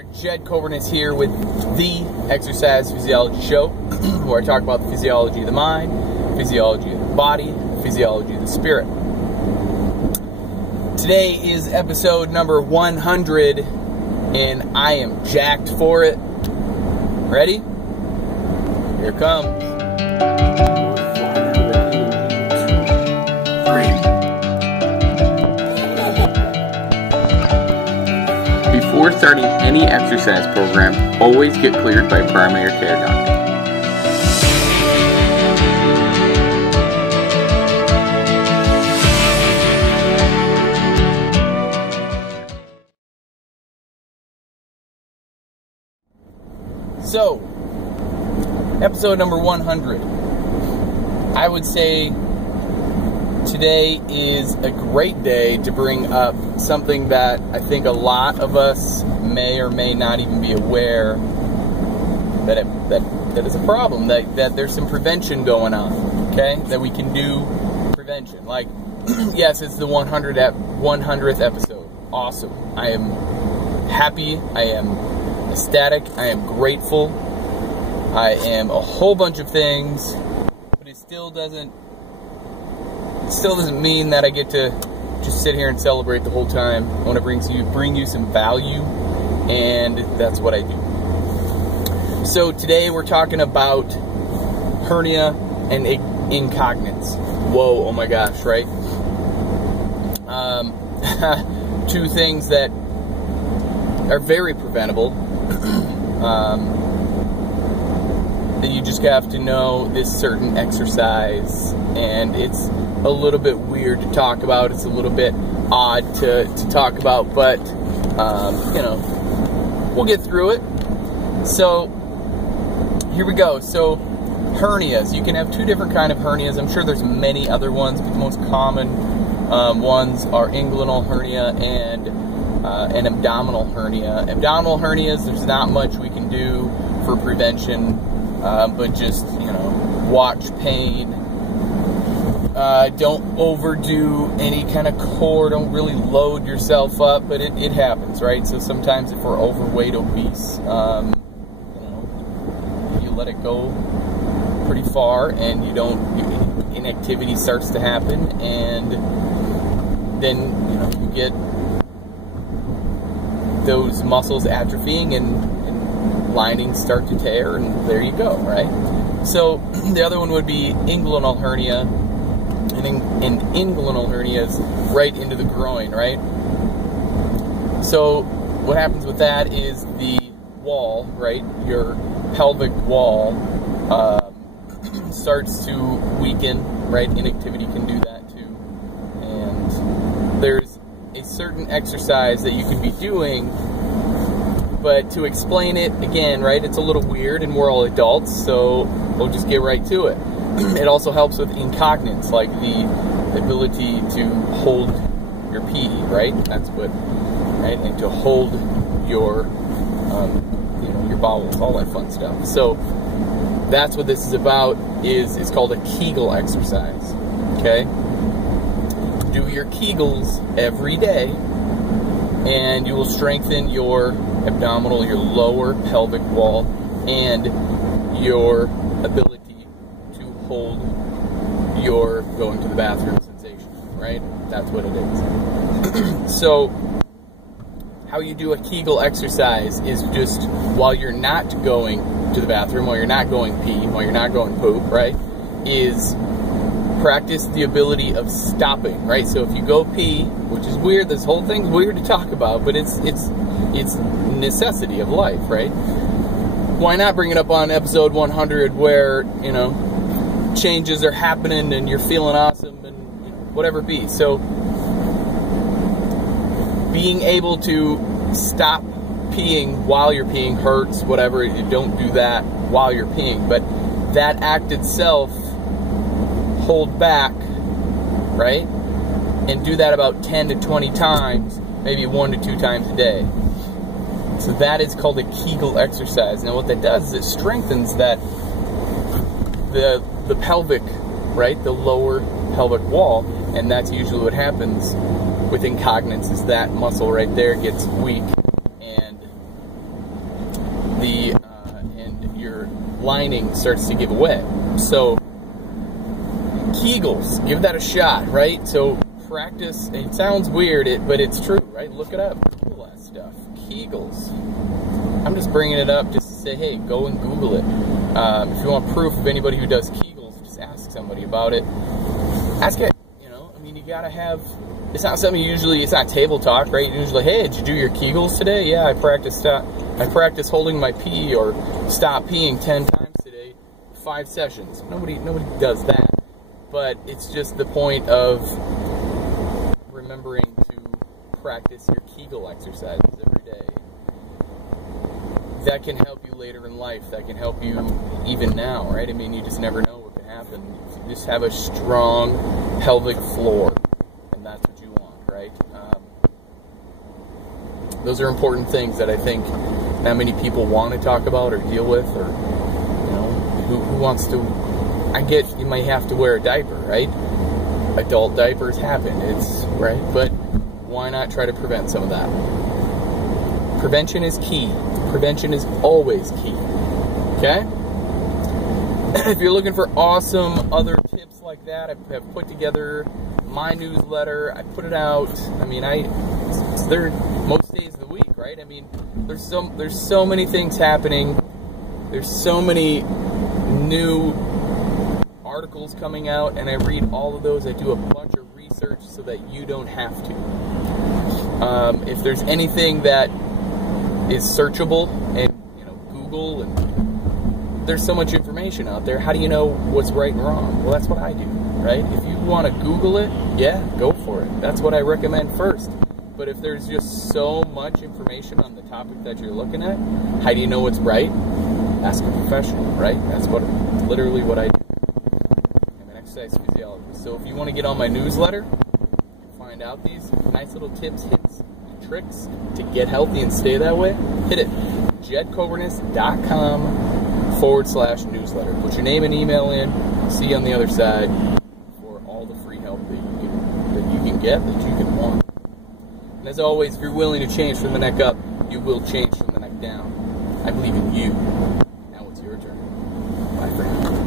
there, Jed Coburn is here with the Exercise Physiology Show, where I talk about the physiology of the mind, physiology of the body, physiology of the spirit. Today is episode number 100, and I am jacked for it. Ready? Here it comes. Before starting any exercise program, always get cleared by primary care doctor. So, episode number 100. I would say today is a great day to bring up something that I think a lot of us may or may not even be aware that is a problem, that there's some prevention going on, okay? That we can do prevention. Like, yes, it's the 100th episode. Awesome. I am happy. I am ecstatic. I am grateful. I am a whole bunch of things, but it still doesn't mean that I get to just sit here and celebrate the whole time. I want to bring you some value, and that's what I do. So today we're talking about hernia and incontinence. Whoa, oh my gosh, right? Two things that are very preventable. That you just have to know this certain exercise, and it's a little bit weird to talk about. It's a little bit odd to talk about, but we'll get through it. So here we go. So hernias, you can have two different kind of hernias. I'm sure there's many other ones, but the most common ones are inguinal hernia and an abdominal hernia. Abdominal hernias, there's not much we can do for prevention, but just watch pain. Don't overdo any kind of core. Don't really load yourself up, but it happens, right? So sometimes if we're overweight, obese, you let it go pretty far, and inactivity starts to happen, and then you get those muscles atrophying and linings start to tear, and there you go, right? So the other one would be inguinal hernia. And inguinal hernia is right into the groin, right? So what happens with that is the wall, right, your pelvic wall, starts to weaken, right? Inactivity can do that too. And there's a certain exercise that you can be doing, but to explain it again, right, it's a little weird, and we're all adults, so we'll just get right to it. It also helps with incontinence, like the ability to hold your pee, right? That's what, right? And to hold your, your bowels, all that fun stuff. So that's what this is about. It's called a Kegel exercise. Okay, do your Kegels every day, and you will strengthen your abdominal, your lower pelvic wall, and your ability hold your going to the bathroom sensation, right? That's what it is. So how you do a Kegel exercise is just while you're not going to the bathroom, while you're not going pee, while you're not going poop, right, is practice the ability of stopping, right? So if you go pee, which is weird, this whole thing's weird to talk about, but it's necessity of life, right? Why not bring it up on episode 100 where, changes are happening and you're feeling awesome and whatever it be. So being able to stop peeing while you're peeing hurts, whatever. You don't do that while you're peeing, but that act itself, hold back, right? And do that about 10 to 20 times, maybe 1 to 2 times a day. So that is called a Kegel exercise. Now what that does is it strengthens that the pelvic, right, the lower pelvic wall, and that's usually what happens with incontinence, is that muscle right there gets weak, and lining starts to give way. So Kegels, give that a shot, right? So practice, it sounds weird, but it's true, right? Look it up, Google that stuff. Kegels. I'm just bringing it up just to say, hey, go and Google it. If you want proof of anybody who does Kegels, just ask somebody about it. Ask it, you know, I mean, you gotta have, it's not something usually, it's not table talk, right? Usually, hey, did you do your Kegels today? Yeah, I practiced holding my pee or stop peeing 10 times today, 5 sessions. Nobody does that. But it's just the point of remembering to practice your Kegel exercises every day. That can help you later in life. That can help you even now, right? I mean, you just never know what can happen. You just have a strong pelvic floor, and that's what you want, right? Those are important things that I think not many people want to talk about or deal with, or, you know, who wants to. I get you might have to wear a diaper, right? Adult diapers happen, it's right, but why not try to prevent some of that? Prevention is key. Prevention is always key. Okay? If you're looking for awesome other tips like that, I have put together my newsletter. I put it out. I mean, they're most days of the week, right? I mean, there's so many things happening. There's so many new articles coming out, and I read all of those. I do a bunch of research so that you don't have to. If there's anything that is searchable, and you know, Google, and there's so much information out there, how do you know what's right and wrong? Well, that's what I do, right? If you want to Google it, yeah, go for it. That's what I recommend first. But if there's just so much information on the topic that you're looking at, how do you know what's right? Ask a professional, right? That's literally what I do. Exercise physiologist. So if you want to get on my newsletter and find out these nice little tips, hits, and tricks to get healthy and stay that way, hit it. jedcoverness.com/newsletter. Put your name and email in. I'll see you on the other side for all the free help that you can get, that you can want. And as always, if you're willing to change from the neck up, you will change from the neck down. I believe in you. Now it's your turn. Bye for now.